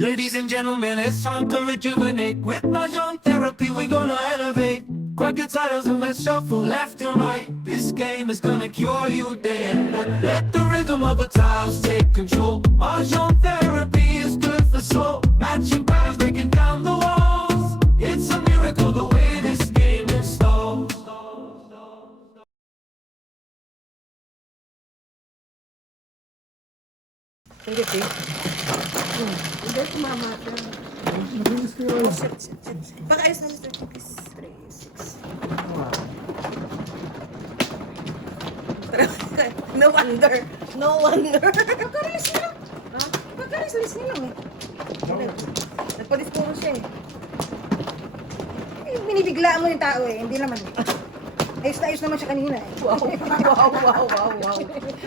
Ladies and gentlemen, it's time to rejuvenate. With Mahjong therapy, we're gonna elevate. Grab your titles and let's shuffle left and right. This game is gonna cure you day and night. Let the rhythm of the tiles take control. Mahjong therapy is good for soul. Matching patterns, breaking down the walls. It's a miracle the way this game installs. Hindi, eh. Hindi, tumama siya. Mabilis ko yun. Pag-ayos na Mr. Cookies. 3, 6. No wonder. No wonder. Pagka-release niya lang. Ha? Pagka-release niya lang eh. Nagpa-disporo siya eh. Eh, binibiglaan mo yung tao eh. Hindi naman. Ayos na ayos naman siya kanina eh. Wow.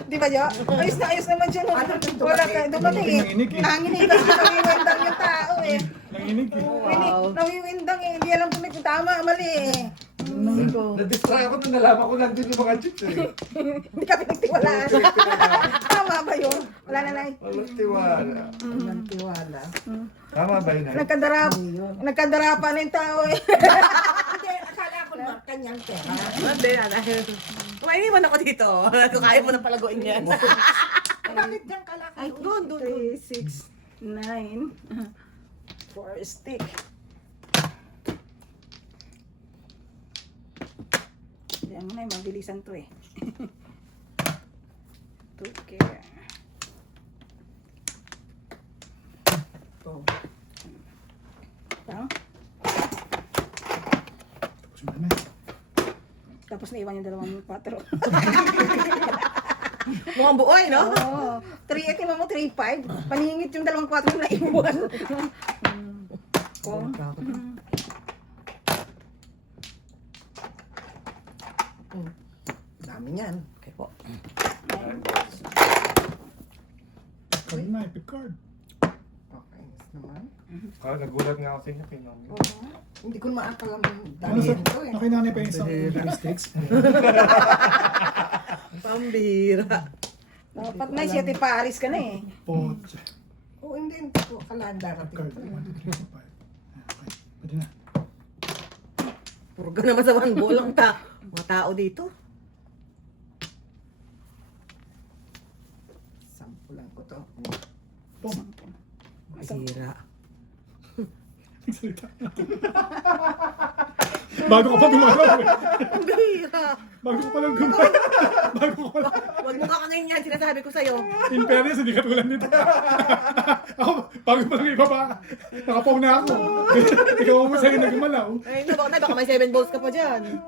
Di ba, Jo? Ayos na ayos naman siya. No? Wala ka. Dumating eh. Nanginig eh. Nanginig kasi nawiwindang yung tao eh. Nanginig eh. Wow. Nawiwindang eh. Hindi alam kung tama, mali eh. Na-distract ako nung nalaman ko nandun yung mga chicks eh. Hindi ka pinagtiwalaan. Tama ba yun? Wala na na. Walang tiwala. Walang tiwala. Tama ba yun? Nagkadarapa na yung tao eh. Akala ko naman kanyang pera. Hindi, dahil iniwan ako dito. Kaya mo na palaguin yan. Bakit dyan ka lang? Ay, doon. 3, 6, 9. 4 stick. Diyan mo na yung mabilisan to eh. Okay. Tang. Tapos mo na. Tapos naiwan yung dalawang 4. Mukhang buoy, no? Oo. 3, ito mo 3, 5. Paningit yung dalawang 4 na iwan. Kung. Dami niyan. Okay po. Card na, epic card. Okay, yes naman. Ah, nagulat nga ako sa inyo. Pinom. Hindi ko maakala mo Ano dami sa, nito eh. nakinanay pa yung isang sticks. Pambira. Dapat na, 7 Paris ka na eh. Poche. Oo, hindi ko akala darating. Card. 1, 2, 3, 4, 5. Okay, pwede na. Puro ka naman sa one ball ang mga tao dito. Sampulan ko to. Pom. Pambira. Salita. Bago ka pa gumalaw eh. Pambira. Bago ka pa lang gumalaw. Bago ka pa lang. Huwag mo kakangin yan, sinasabi ko sa'yo. In fairness, hindi ka tulad nito. Ako, bago pa lang ibaba. Nakapaw na ako. Ikaw mo sa'yo na gumalaw. Ay, baka may 7 balls ka pa dyan.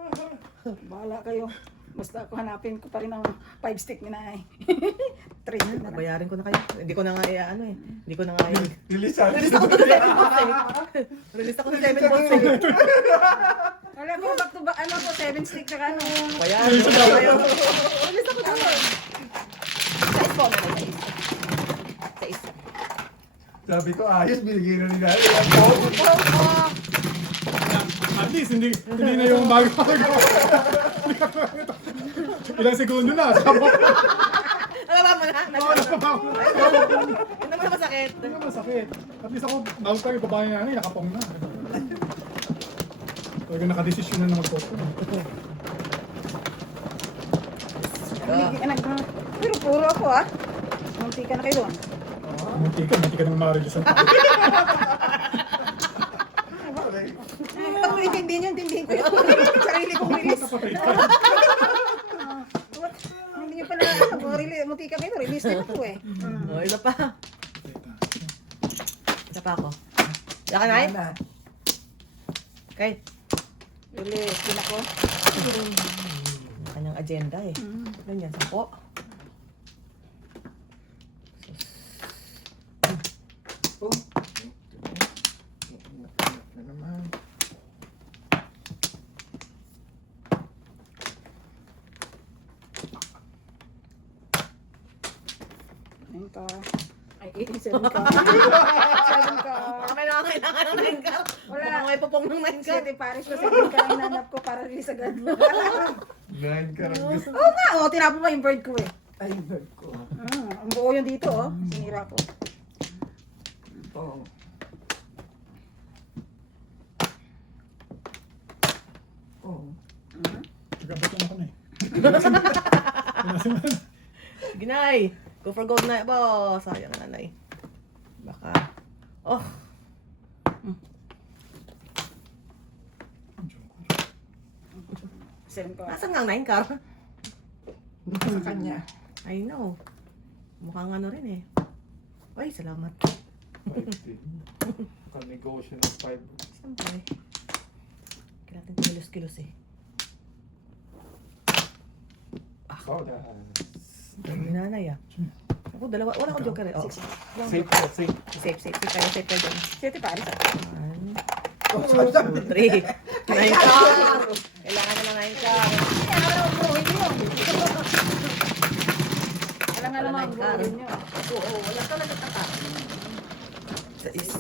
Bahala kayo. Basta ako hanapin ko pa rin ang 5 stick ni Nay. 3 na lang. Bayarin ko na kayo. Hindi ko na nga ano eh. Hindi ko na nga yun. Release ako. Release ako ng 7 balls eh. Release ako ng 7 balls eh. Alam mo, back to back, ano po, 7 stick saka ano. Bayarin ko na kayo. Release ako na. Sais po, meron sais. Sabi ko, ayos, binigay na nila. At least, hindi na yung bago pa lang. Ilang segundo na. Sabot. Nababa mo na? Hindi naman masakit. Hindi naman sakit. At least ako, bago tayo babae na nakapong na. Talaga nakadesisyon na mag-pop. Pero puro ako ah. Munti ka na kayo doon. Munti ka naman ma-release ang Ako hindi nyo, hindi ko yung sarili kong release. Hindi nyo pala, munti ka kayo, release din ako eh. Oh, iba pa. Isa pa ako. Diyan ka, Nay? Okay. Release din ako. Kanyang agenda eh. Ganyan, 10. Oh. Na naman. Ayun ka. Ay, 7 ka. 7 ka. Baka may nakakailangan ng 9 ka. Wala. Baka may pupong ng 9 ka. 7 Paris na 7 ka ang hinanap ko para release agad. 9 ka rin gusto. Oo nga, tinapon mo yung bird ko eh. Ay, bird ko. Ang buo yun dito oh. Sinira ko. Pong. Pong. Nagkabot lang ako na eh. Ginay! Go for gold na. Bo, sayang na nanay. Baka. Oh, Same ko. nasan nga ang 9 car? Dito sa kanya. I know. Mukhang ano rin eh. Ay, salamat. 15. Ka-negosyo ng 5. Siyempre. Kailangan kilos-kilos eh. Oh, that. Ay, nanay ah. Ako, dalawa. Wala akong joker eh. Oh. Safe po, safe. Safe, safe. Safe kayo, safe kayo dyan. Siyete pa, Arisa. 1, 2, 3. 9 car! Kailangan na ng 9 car. Alam nga Wala naman, na yung car. buuin nyo. Oo, wala talaga tatak. Sa is.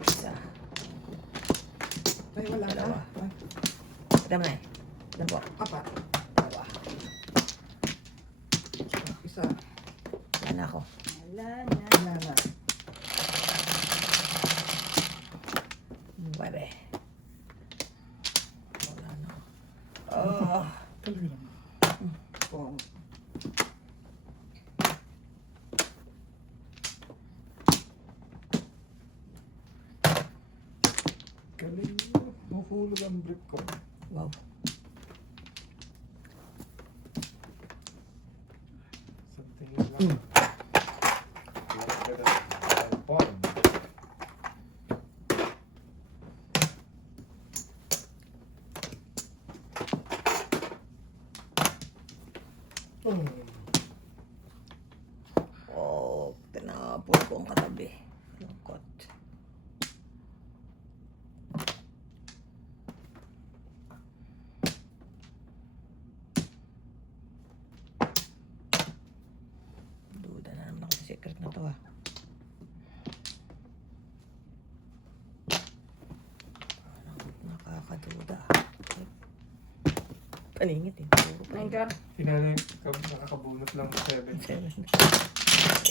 Isa. Ay, wala na. Dalawa. Ay, Tignan mo na eh. Ilan po? apat. Dalawa. Isa. Wala na ako. Wala na. Wala na. 9. Wala na. Oh. Talaga lang. Pong. Galing. Mahulog ang brick ko. Wow. Something lang. Pawn. Oh, tinapon ko ang katabi. Lungkot. Duda na naman ako sa secret na to ah. Nakakaduda. Paningit eh. Puro pa Nine yun. car. Tinali, nakakabunot lang 7. 7.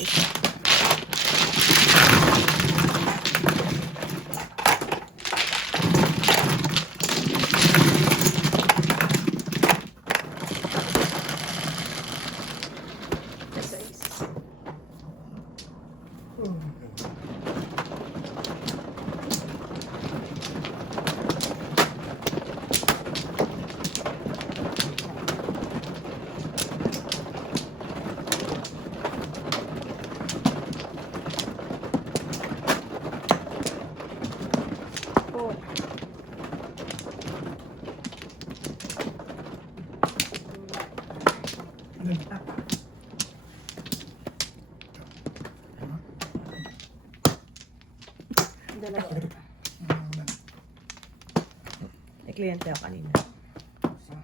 Four. Dalawa. May kliyente ako kanina. Isa.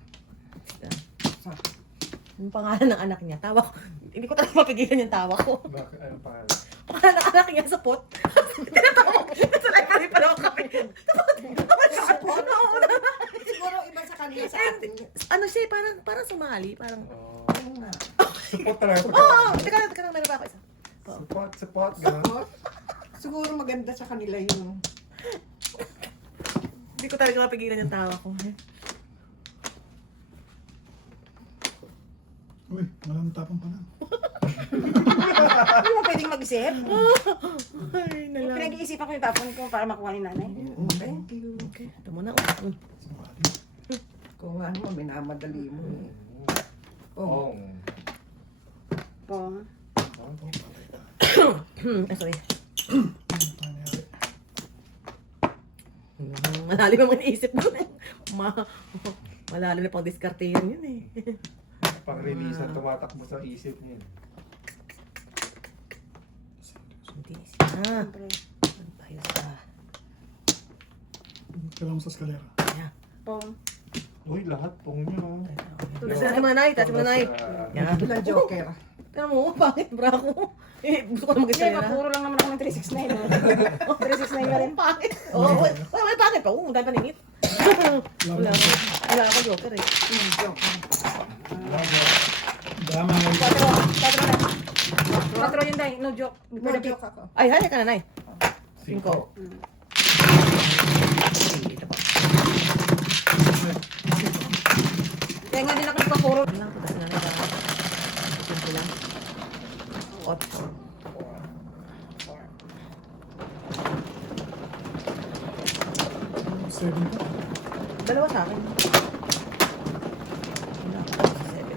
Basta. Isa. Yung pangalan ng anak niya, tawa ko. Hindi ko talaga mapigilan yung tawa ko. Bakit? Ano pa? Pangalan ng anak niya sa pot. Tinatawa ko. Sa live kami pa naman kami. Support? Siguro iba sa kanila sa atin. Ano siya, parang sumali. Parang, Oo nga. Support talaga. oh, teka lang, meron pa ako isa. Support. Ganun. Support? Siguro maganda sa kanila yung Hindi ko talaga mapigilan yung tawa ko. Uy, malang tapang pa na. Hindi mo pwedeng mag-isip. Ay, nalang. Pinag-iisipan ko yung tapon ko para makuha ni nanay. thank you. Okay, ito muna. Oh. Kung ano, minamadali mo eh. Oh. Pong. Ay, sorry. Nangyari. Malalim ang iniisip mo. Malalim na pang diskarte yan yun eh. Pang-release ang tumatakbo sa isip niya. Hindi siya. Siyempre. Tayo sa... Kailangan mo sa eskalera. Yeah. Pong. Uy, lahat pong nyo. Taas mo na, Nay. Taas mo na, Nay. Yan. Ilang joker. Tignan mo, pangit bra ko. Gusto ko na mag-isa Hindi, na. mapuro lang naman ako ng 369. 369 na rin. Pangit. Oo, wala pangit pa. Oo, dahil paningit. Wala ako. Wala ako joker eh. Drama. 4 yun, Day. No joke. No joke ako. Ay, hali ka na, Nay. 5. Ito pa. Kaya nga din ako nagpapuro. Ano lang, putas na lang. Simple lang. 8. 7 pa. Dalawa sa akin. Wala ako sa 7.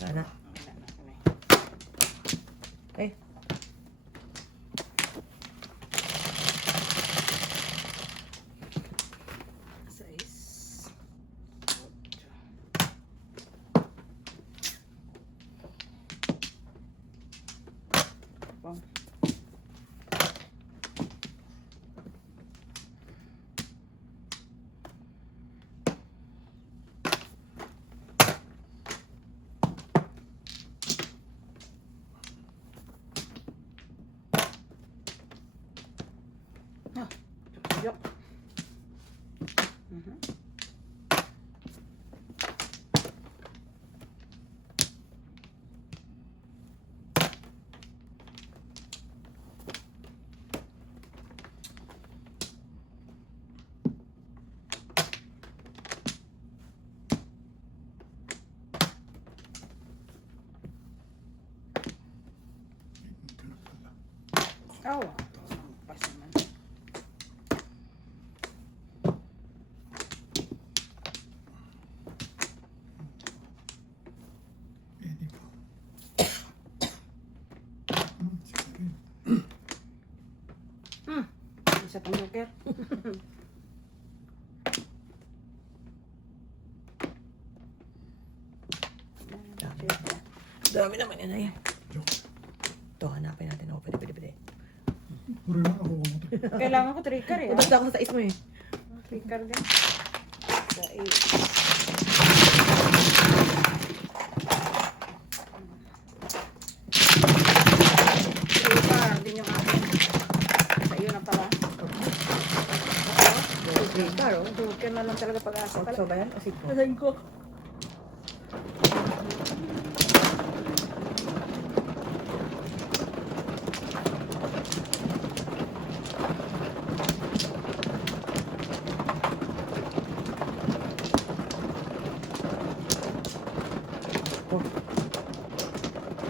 Wala na. Okay. Joke. Oh, pas naman. Pwede pa. Isa pang joker. Dami naman yan ay. Joke. Ito, hanapin natin. Oh, pwede. Puro lang ako. Kailangan ko trigger eh. Utos na ako sa sais mo eh. Trigger din. Sa trigger din yung akin. Sa iyo na pala. Joker, oh. Joker na lang talaga pag-asa. So ba yan? O 5? Asahin ko.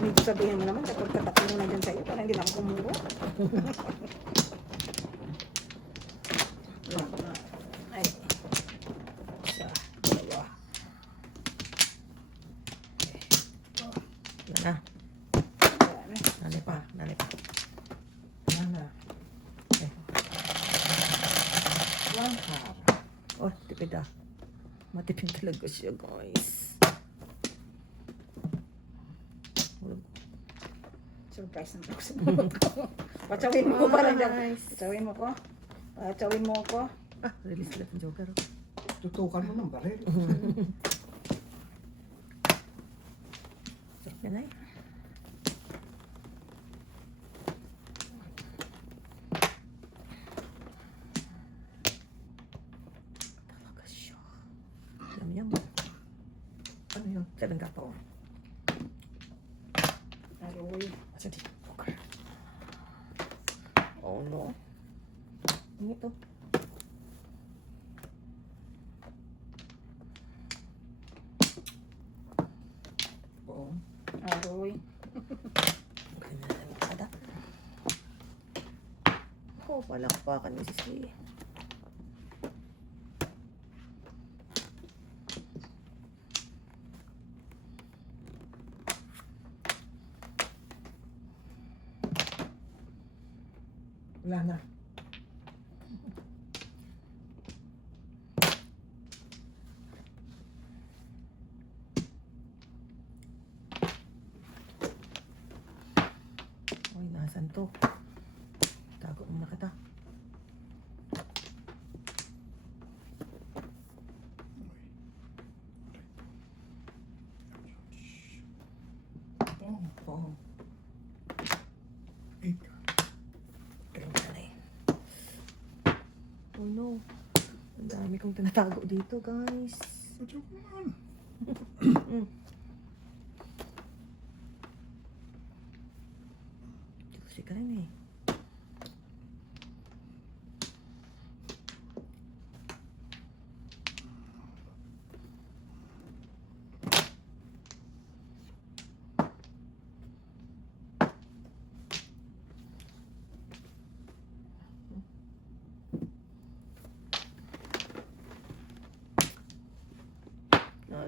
Hindi sabihin mo naman kapag katakbo na dyan sa'yo, parang hindi na ako kumuro. Ay. Isa, dalawa. Wala na. Wala na. Nali pa. Wala na. Okay. One half. Oh, tipid ah. Matipid talaga siya, guys. Surprise na ako sa mga ko. Patsawin mo ko parang dyan. Nice. Patsawin mo ko. Patsawin mo ko. Ah, release ulit ng Joker. Tutukan mo ng baril. Sarap yan ay. Talaga siya. Yum. Ano yun? 7 ka pa oh. Aroy. Asa di? Joker. Oh no. Ano ito? Oo. Aroy. Ganyan na lang kada. Oh, palakpakan ni Sisi. Wala na. Uy, nasan to? Tago muna kita. Oh, Oo. 8. Galing ka na eh. Oh no. Ang dami kong tinatago dito, guys. So, joke naman. Juicy ka rin eh.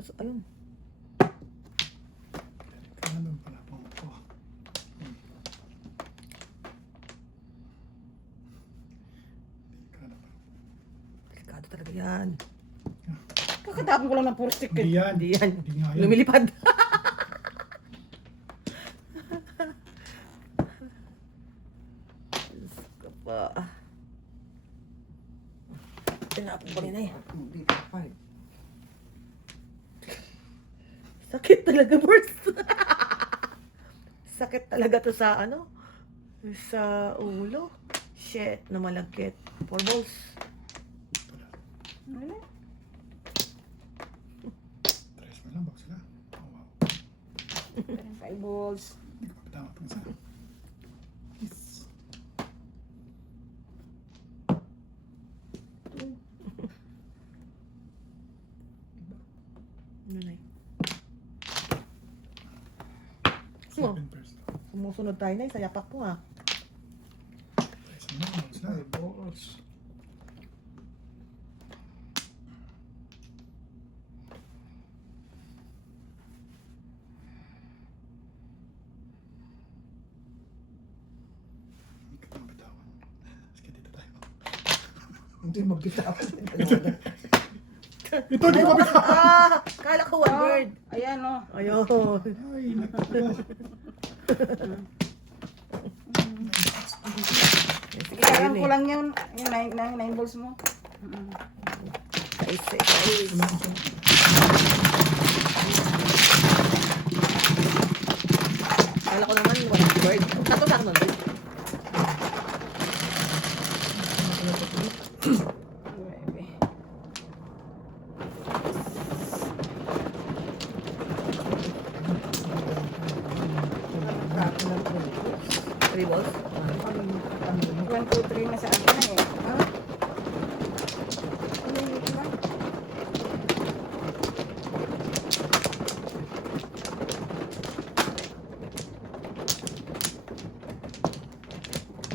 So, ayun. Kaya doon pala po ako. Delikado pa. Delikado talaga yan. Kakatapon ko lang ng puro stick. Hindi yan. Hindi yan. Hindi nga yan. Lumilipad. Diyos ko pa. Tinapon ko rin eh. Hindi pa 5. Sakit talaga, Bert. Sakit talaga to sa ano? Sa ulo. Shit, na malagkit. 4 balls. Ano? 3 mo lang, bak sila. Oh, wow. 5 balls. Hindi ko pa pang isa. Yes. Ano na eh. Second first. Sumusunod tayo na eh. Sa yapak mo ah. 3 mo lang, sila. Balls. Hindi ka pang bitawan. Sige, dito tayo. Hindi magbitawan. Ito, di ko bitawan. Ah! Kala ko one word. Ayan o. Ayun. Ay, naku. Sige, Kailangan ayun ko eh. lang yun. Yung 9 balls mo. Guys, guys. Kala ko naman one word. Tato sa akin word. Three balls. 1, 2, 3 na sa akin na eh. Ha? Ano yung ito lang?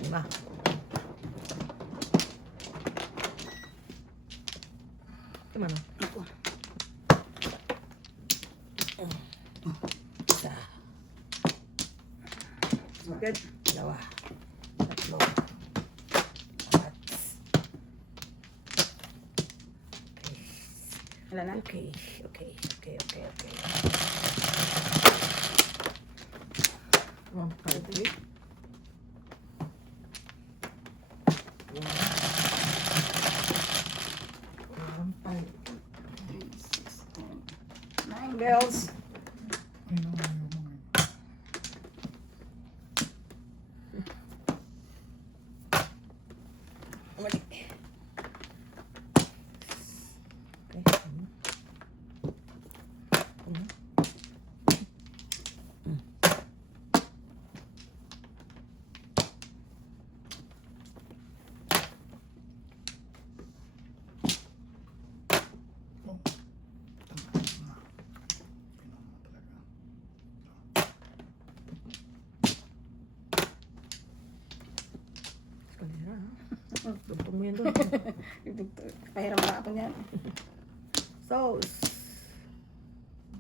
Lima. Gimana? Ako. Isa. Good. Dalawa. Tatlo. Apat. Wala na? Okay. Okay. One, 5, 8. One, 5. 9 bells. Ay, no, ayaw mo ngayon. Mali. Okay. Oh, tama na. Pinom mo talaga. Eskalera, ha? Tugtog mo yan doon. Pahiram na ako niyan. Sauce.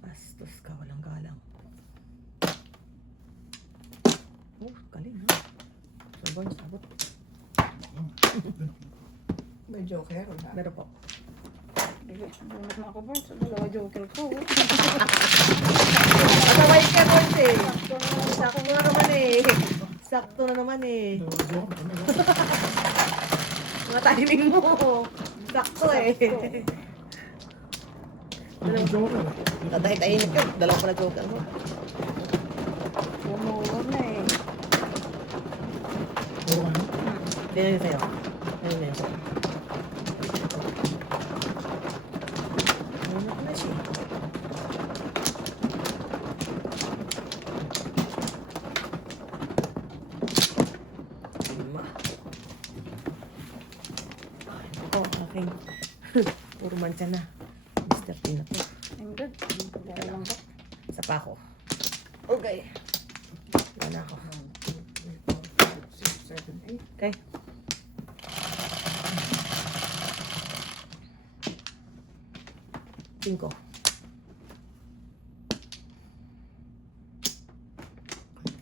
Bastos ka, walang galang. Oh, galing ha. Sabon, sabot. May joker, wala. Meron po. Bunot na ako ba? Sa dalawa joker ko. Mataway ka nun eh. Sakto na naman eh. Sakto na naman eh. Mga timing mo. Sakto eh. Tatay-tainit ka. Dalawa pa na joker mo. Bumuhor na eh. Hindi na yun sa'yo. Ayun na yun sa'yo. Ayun na pala siya. Lima. Ay, ako, aking. Puro mancha na. Mr. P na to. I'm good. Dahil lang ba? Isa pa ako. Okay. Wala na ako. 6, 7, 8. Okay. Cinco.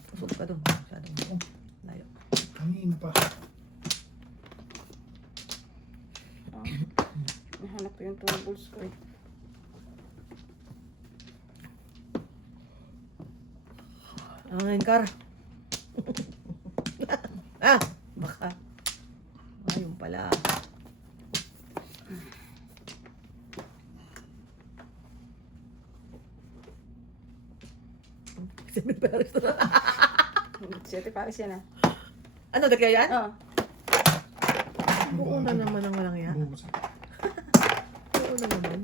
Pusog ka doon. Masyadong layo. Kanina pa. Nahanap ko yung tools ko eh. Ang Kar. Ah, baka. Ayun pala. Sabi Paris na. Siyete pares yan ah. Ano, dagla yan? Oo. Oo na naman ang walang yan. Bukas. Oo na naman.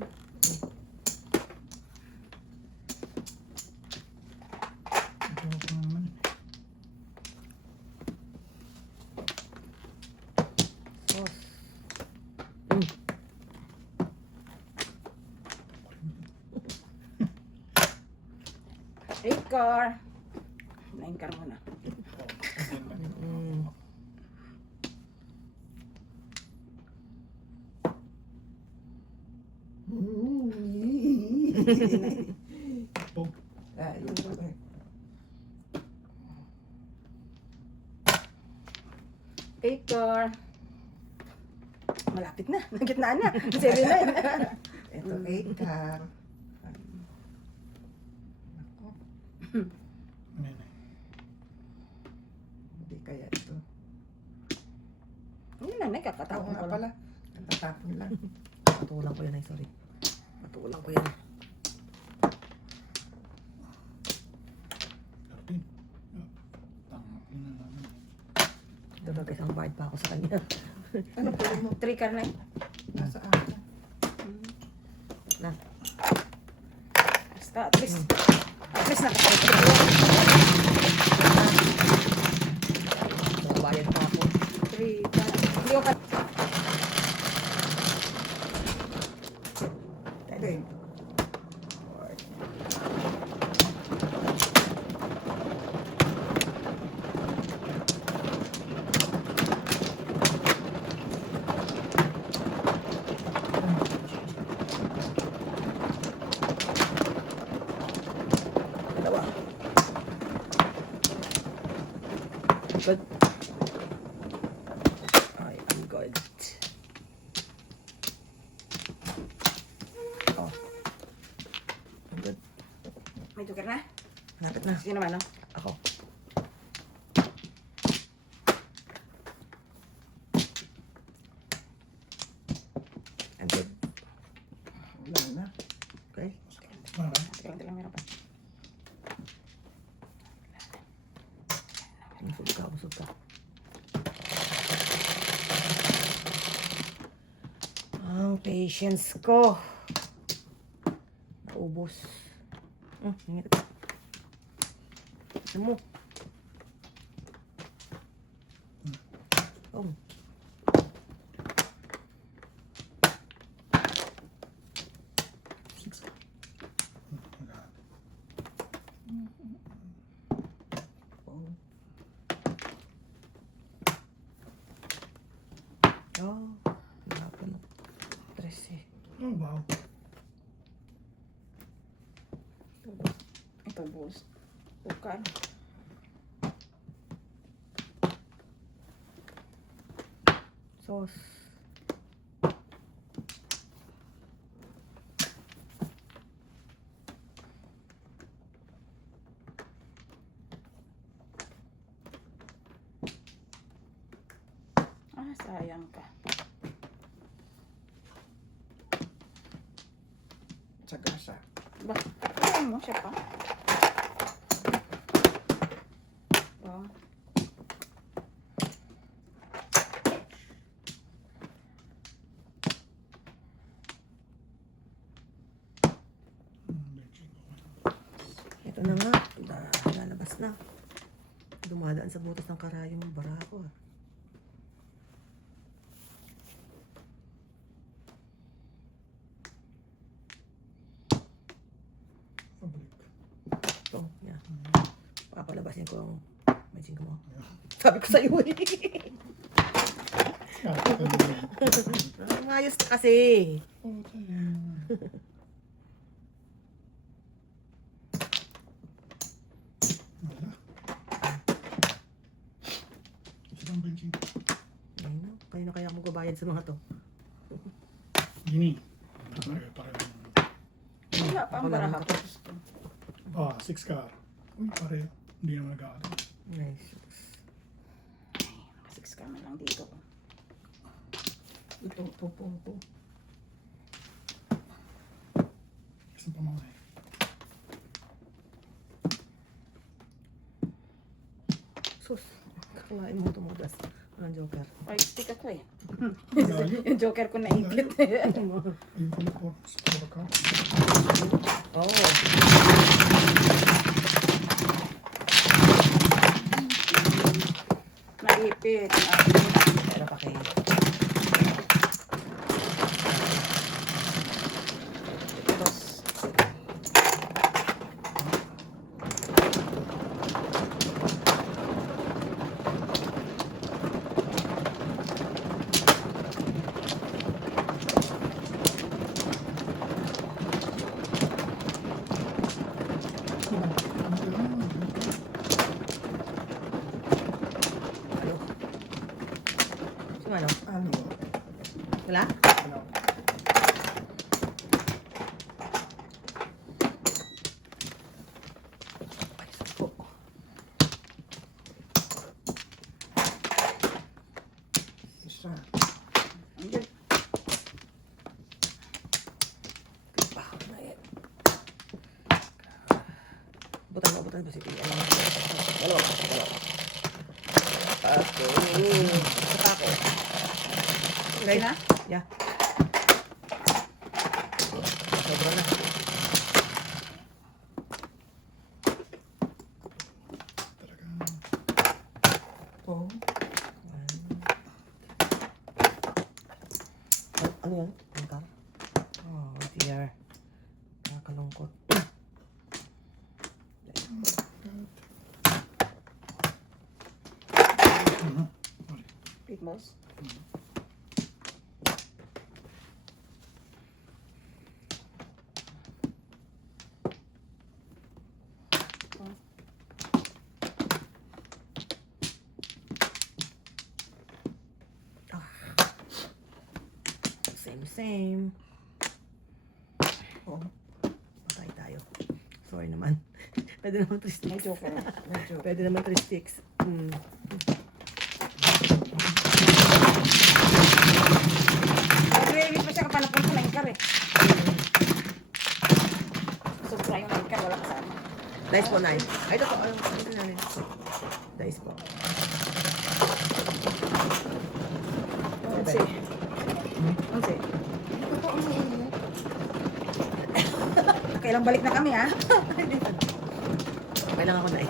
Ito pa naman. Sos. Eight car. 9 car muna. Mm. Oh, Ah, yun pala eh. 8 car. Malapit na. Nagitnaan na. 7-9. Ito, 8 car. Ako, ano yun eh. hindi kaya ito. Yun lang, Ako nakakatapon nga ko lang. pala. Natatapon lang. Patulang ko yan ay sorry. Patulang ko yan. 13. Tama ko na naman. Ito na isang bayad pa ako sa kanya. Ano po mo? 3 car na eh. Nasa akin. Na. Basta at least nakakatapon. So, bayad pa ako. 3 car. Hindi ko ka... Okay. Dalawa. Good. I am good. Oh. I'm good. May tukar na? Lapit na. Sino naman, no? Ako. I'm good. Wala na. Okay. Wala. Sige lang, meron pa. Busog ka, busog ka. Ang patience ko. Naubos. Ingit. Ano mo? Oh. Wala. Oh. Hapon na. 13. Oh, wow. Ito, balls. Tukar. Sos. Sayang ka. Sa gasa. Ba? Ayaw mo siya pa? Oh. Ito na nga. Lalabas na. Dumadaan sa butas ng karayong barako ah. Pabalik. Ito, yan. Papalabasin ko ang medyo mo. Sabi ko sa'yo eh. Ah, ito na yun. Mayos na kasi. Oh, tayo. Wala. Isa lang benching. Ayun na. Kayo na kaya ako magbabayad sa mga to. Gini. Pareho. Wala pa ang Wala baraha. na. 6 ka. Uy, pareho. Hindi na nag-aano. Nice. Six ka na lang dito. Ito. Kasi pamamay. Sus. Kakalain mo tumudas. Ang joker. Five stick ako eh. Layo. Yung joker ko naipit. Ayun pala po. Score ka. Oo. Naipit. Pero pa kayo. Tapos, Ano? Sino ano? Ano? Wala? Ano? Ay, suko. Isa. andyan. Ah, may- Butan ba si Tia? Wala. Ako. Saka ako. Okay na? Yeah. Sobra na. Talaga. Oh. Ano yan? Ang car? Oh, dear. Nakakalungkot. Pit boss. Same. Oh, patay tayo. Sorry naman. Pwede naman 3 May sticks. joker. Pwede naman 3 sticks. Nag-release pa siya kapalapon sa line car eh. Sobra yung line car, wala kasama. Dice po, 9. Ay, ito po. Ito na rin. Dice po. Onse. Onse. Kailang balik na kami ha? Kailangan ko na eh.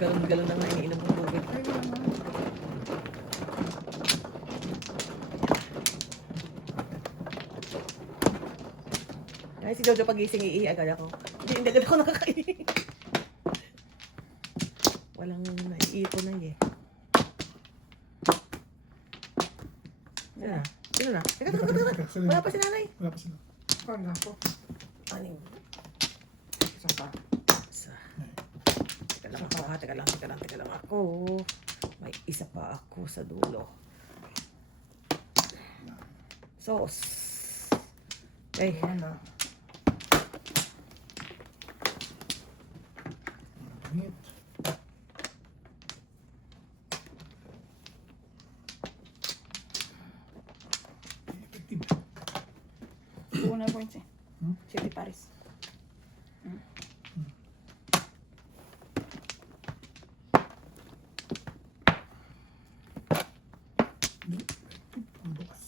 Galon-galon na nga iniinom ng tubig. Ay, si Jojo pagising iihi agad ako. Hindi agad ako nakakain. Walang naiito na eh. Sino na? Sino na? Teka. Wala pa si nanay. Wala pa sila. Kala ko. Anim. Isa pa. Isa. Teka lang ako ha. Teka lang ako. May isa pa ako sa dulo. Sauce. Okay. Wala. Pangit. una points eh. 7 pares. Bukas.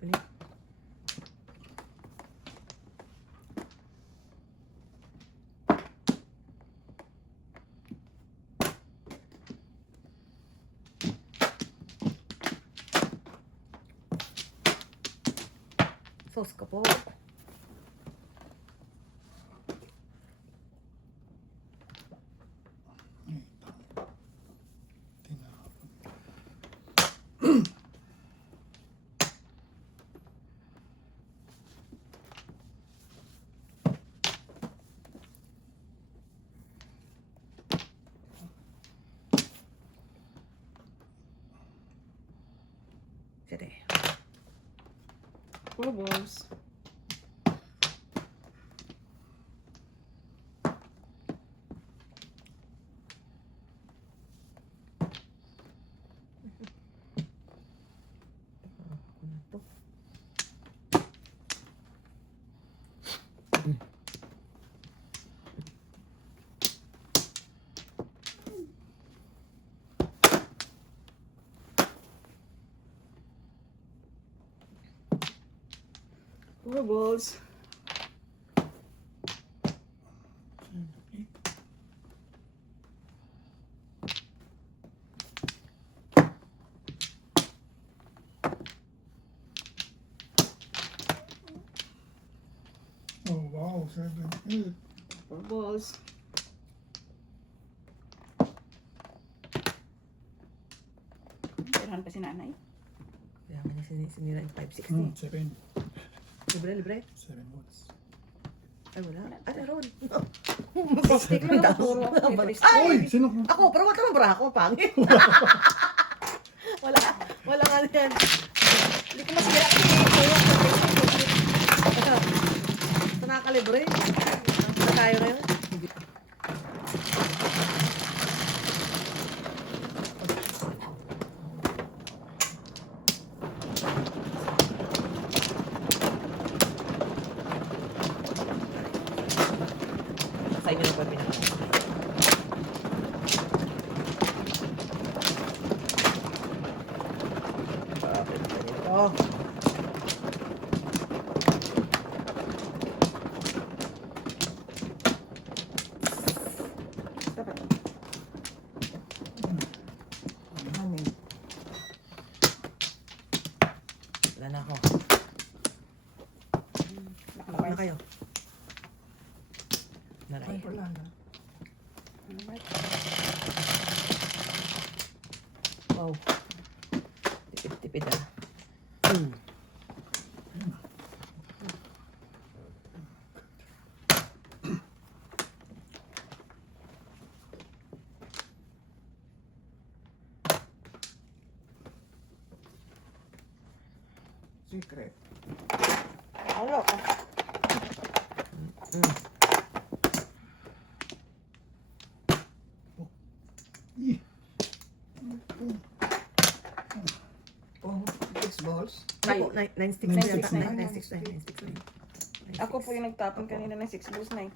Sulit. Sos ka po. Siyete. 4 balls. Ako na to. Four balls. Oh, wow. 7, 8. 4 balls. Tirahan pa si nanay. Kaya nga niya sinira yung 560. 7. Libre, libre. 7 volts. Ay, wala. Ay, meron. Stick lang ako. Puro favorite stick. Uy! Sino? Ako, pero wala naman bra ako, pangit. wala, wala nga yan. Hindi ko masira kasi Ito nakakalibre. Ano tayo ngayon? Sa inyo na po pinaka. Oh. Wala na ako. Baka na kayo. Naray. Wow. Tipid-tipid ah. Secret. Ano ka? Oh, 6 balls. Ako, 9 sticks. 9 sticks, 9 sticks. 9 sticks. Ako po yung nagtapon kanina ng 6 balls na eh.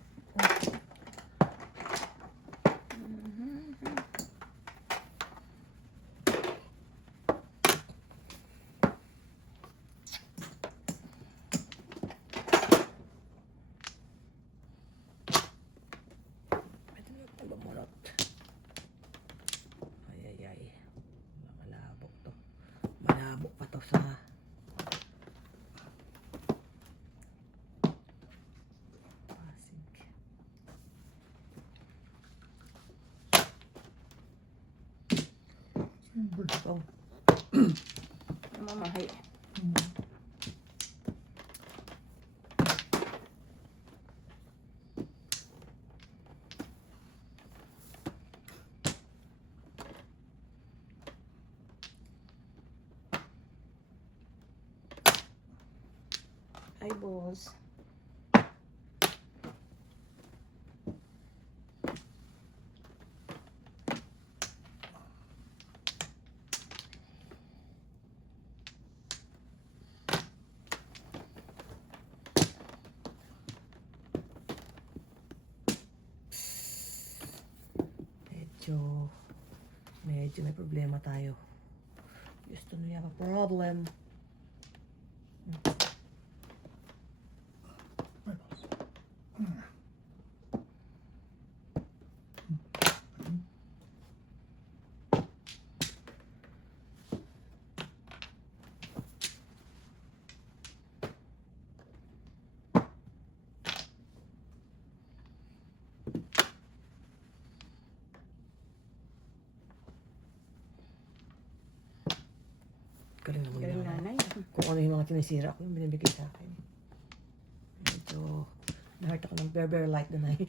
Ito na ito lumunot. Ay. Malabok to. Malabok pa to sa... Pasig. Oh. Mamahay. Bye, boss. Medyo may problema tayo. Houston, we have a problem. Galing naman Galing yan. nanay. Kung ano yung mga tinisira ko, yung binibigay sa akin. Medyo na-hurt ako ng Bear Light na ay.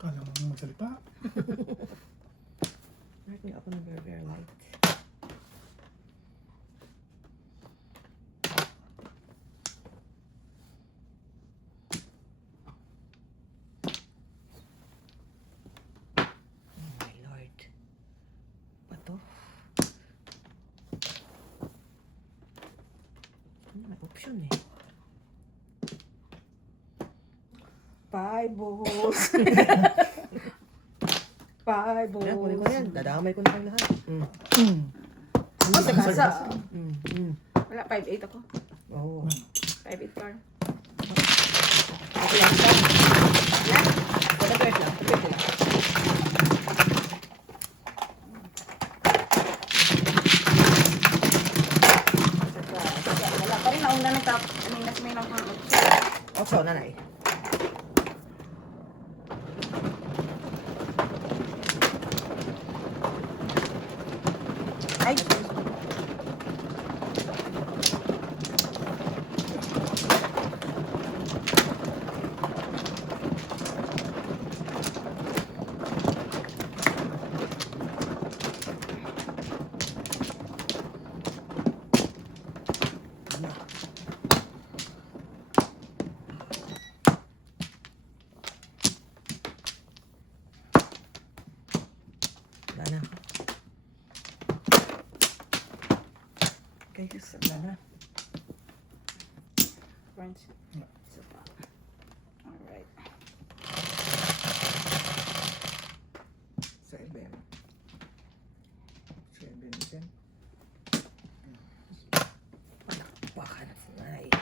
Kala mo magsalita. Na-hurt niya ako ng Bear Light. Oh my Lord. Bato. May option eh. Bye, boss. Bye, boss. Kaya kunin ko na yan. Dadamay ko na kayo lahat. Ano sa kasa? Wala, 5'8 ako. Oo. 5'8 car. Okay lang. Wala? Pwede lang. Pwede lang. Wala pa rin. Nauna nagtap. Aminas may nang hang. Oso, nanay. Ay! Wala na. Okay, wala na. Friends. So far. Alright. 7. 7. Baka na funay.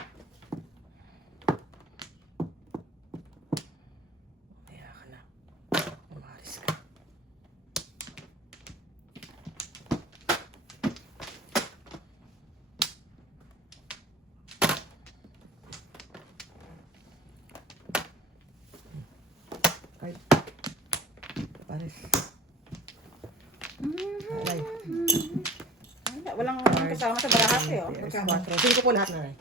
Kaya ka na. Umaris ka. Kahit. Paris. Alay. Wala, walang kasama sa barahat eh. Oh. Yes, 4. Sige po lahat na rin.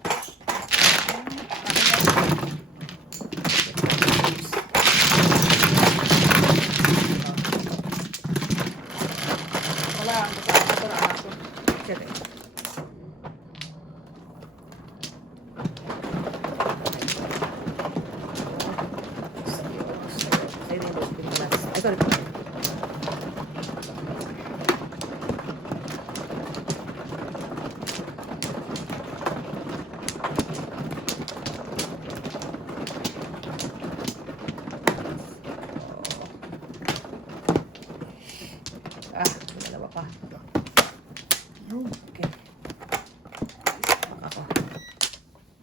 Wala, kasama ko na anak ko. Siyete. Ay, sorry po. Dalawa pa. Yun. Okay. Ako.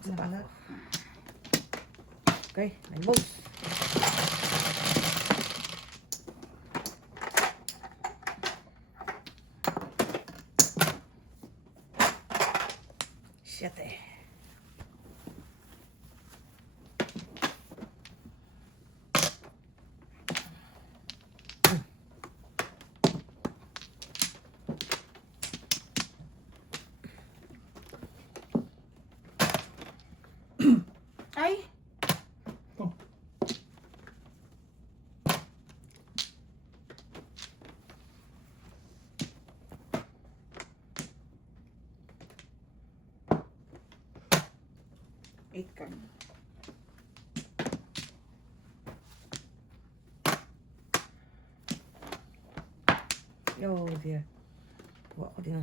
Isa pa na. Okay, 9 balls. Siete. Ay! Oh. 8 card. Oh dear. Kuha ko din.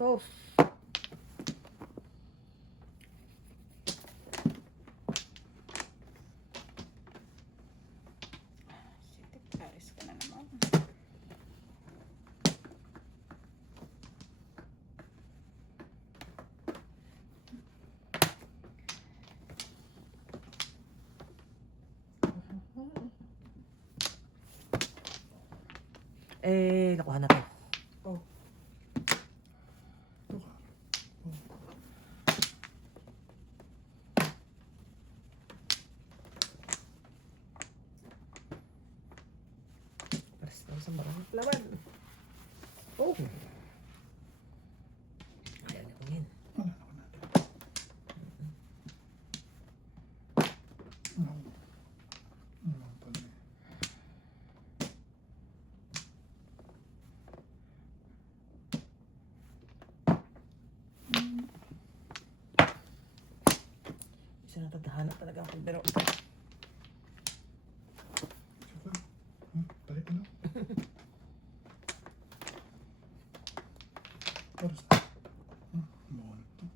So, City Paris ka na naman. nakuha na to. Pares na sa maraming laban. Oh. Ayaw niya kunin. Isa na tadhana talaga ako pero Balik ka na. Oras. Monto.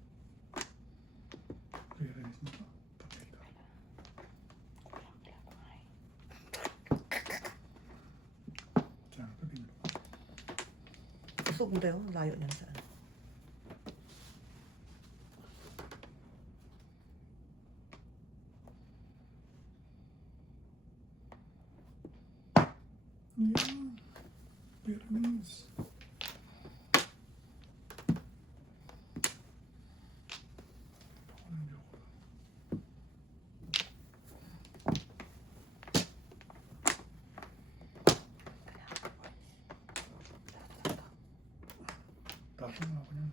Clearance mo pa. Patay ka. Diyan ka din. susog mo tayo. Layo niyan sa ano. Yeah. Pyramids. Tapos na ako yan.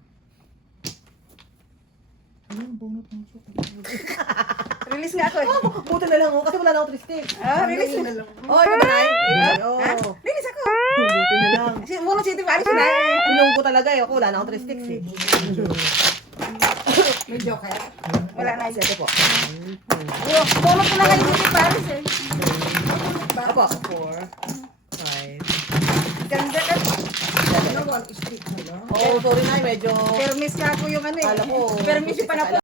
Ano yung bonus ng suko? Release nga ako eh. Buti na lang oh, kasi wala na akong twisted. Release na lang. Oh, ito ba na Oh. Release ako. Buti na lang. Muna City Paris na eh. Pinong ko talaga eh. Ako wala na akong twisted eh. May joker. Wala na isa. Ito po. Bonus ko na kayo City Paris eh. Apo. 4, 5. Ganda ka. Oh, sorry na. Medyo... Pero miss nga ako yung ano eh. Kala ko. Pero miss yung pala po.